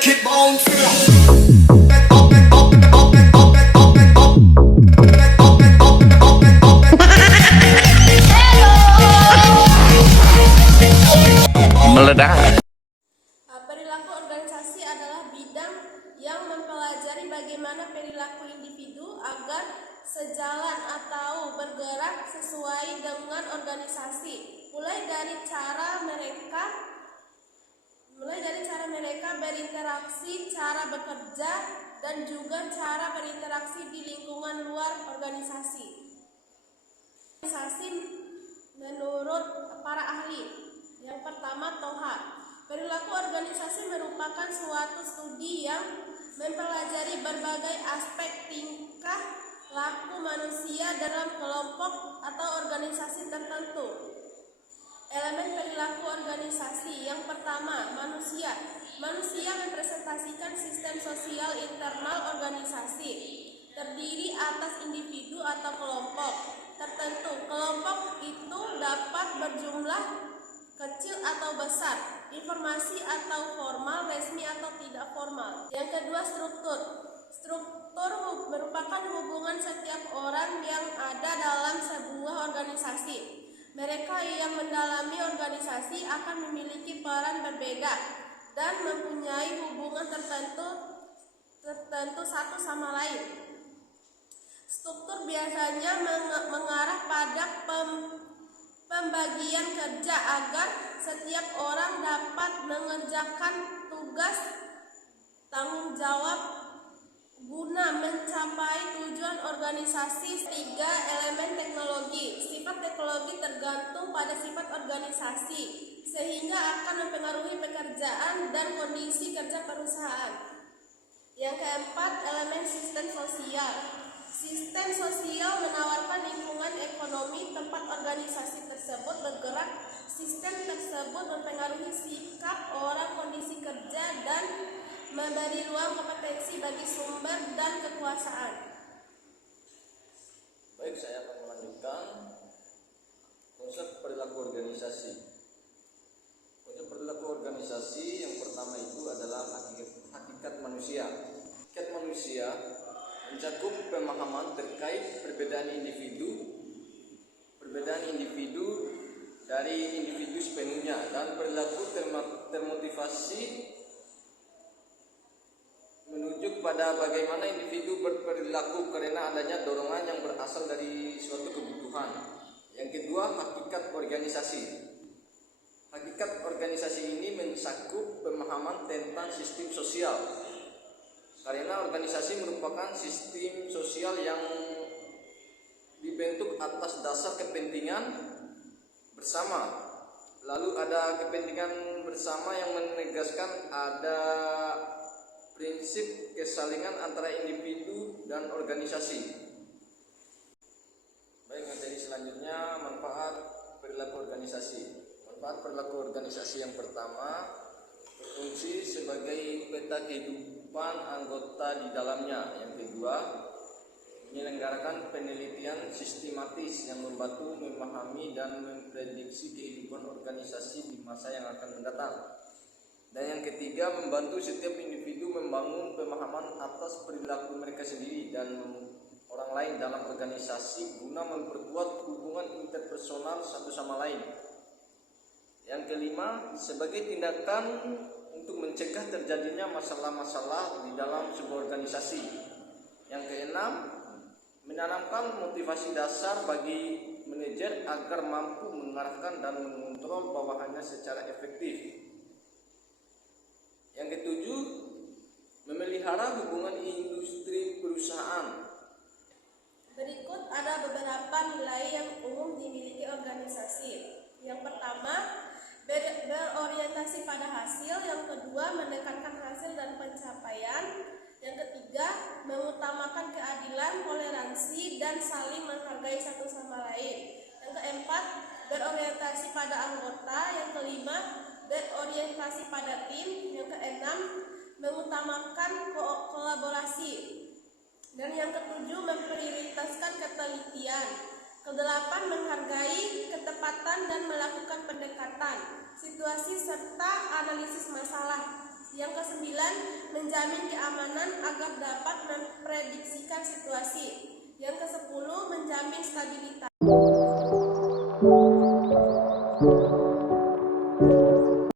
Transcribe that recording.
keep on meledak. Perilaku organisasi adalah bidang yang mempelajari bagaimana perilaku individu agar sejalan atau bergerak sesuai dengan organisasi, mulai dari cara mereka berinteraksi, cara bekerja, dan juga cara berinteraksi di lingkungan luar organisasi. Organisasi menurut para ahli. Yang pertama, TOHA. Perilaku organisasi merupakan suatu studi yang mempelajari berbagai aspek tingkah laku manusia dalam kelompok atau organisasi tertentu. Elemen perilaku organisasi. Yang pertama, manusia. Manusia merepresentasikan sistem sosial internal organisasi, terdiri atas individu atau kelompok tertentu. Kelompok itu dapat berjumlah kecil atau besar, informasi atau formal, resmi atau tidak formal. Yang kedua, struktur. Struktur merupakan hubungan setiap orang yang ada dalam sebuah organisasi. Mereka yang mendalami organisasi akan memiliki peran berbeda dan mempunyai hubungan tertentu satu sama lain. Struktur biasanya mengarah pada pembagian kerja agar setiap orang dapat mengerjakan tugas tanggung jawab guna mencapai tujuan organisasi. 3. Elemen teknologi. Sifat teknologi tergantung pada sifat organisasi, sehingga akan mempengaruhi pekerjaan dan kondisi kerja perusahaan. Yang keempat, elemen sistem sosial. Sistem sosial menawarkan lingkungan ekonomi tempat organisasi tersebut bergerak. Sistem tersebut mempengaruhi sikap orang, kondisi kerja, dan memberi ruang kompetensi bagi sumber dan kekuasaan. Baik, saya akan melanjutkan konsep perilaku organisasi. Konsep perilaku organisasi yang pertama itu adalah hakikat manusia. Hakikat manusia mencakup pemahaman terkait perbedaan individu dari individu sepenuhnya, dan perilaku termotivasi menuju pada bagaimana individu berperilaku karena adanya dorongan yang berasal dari suatu kebutuhan. Yang kedua, hakikat organisasi. Hakikat organisasi ini mencakup pemahaman tentang sistem sosial, karena organisasi merupakan sistem sosial yang dibentuk atas dasar kepentingan bersama. Lalu ada kepentingan bersama yang menegaskan ada prinsip kesalingan antara individu dan organisasi. Baik, materi selanjutnya, manfaat perilaku organisasi. Manfaat perilaku organisasi yang pertama, berfungsi sebagai peta kehidupan anggota di dalamnya. Yang kedua, menyelenggarakan penelitian sistematis yang membantu memahami dan memprediksi kehidupan organisasi di masa yang akan mendatang. Dan yang ketiga, membantu setiap individu membangun pemahaman atas perilaku mereka sendiri dan orang lain dalam organisasi guna memperkuat hubungan interpersonal satu sama lain. Yang kelima, sebagai tindakan untuk mencegah terjadinya masalah-masalah di dalam sebuah organisasi. Yang keenam, menanamkan motivasi dasar bagi manajer agar mampu mengarahkan dan mengontrol bawahannya secara efektif. Yang ketujuh, memelihara hubungan industri perusahaan. Berikut ada beberapa nilai yang umum dimiliki organisasi. Yang pertama, berorientasi pada hasil. Yang kedua, menekankan hasil dan pencapaian. Yang ketiga, mengutamakan keadilan, toleransi, dan saling menghargai satu sama lain. Yang keempat, berorientasi pada anggota. Yang kelima, berorientasi pada tim. Yang keenam, mengutamakan kolaborasi. Dan yang ketujuh, memprioritaskan ketelitian. Kedelapan, menghargai ketepatan dan melakukan pendekatan, situasi serta analisis masalah. Yang kesembilan, menjamin keamanan agar dapat memprediksikan situasi. Yang ke-10, menjamin stabilitas.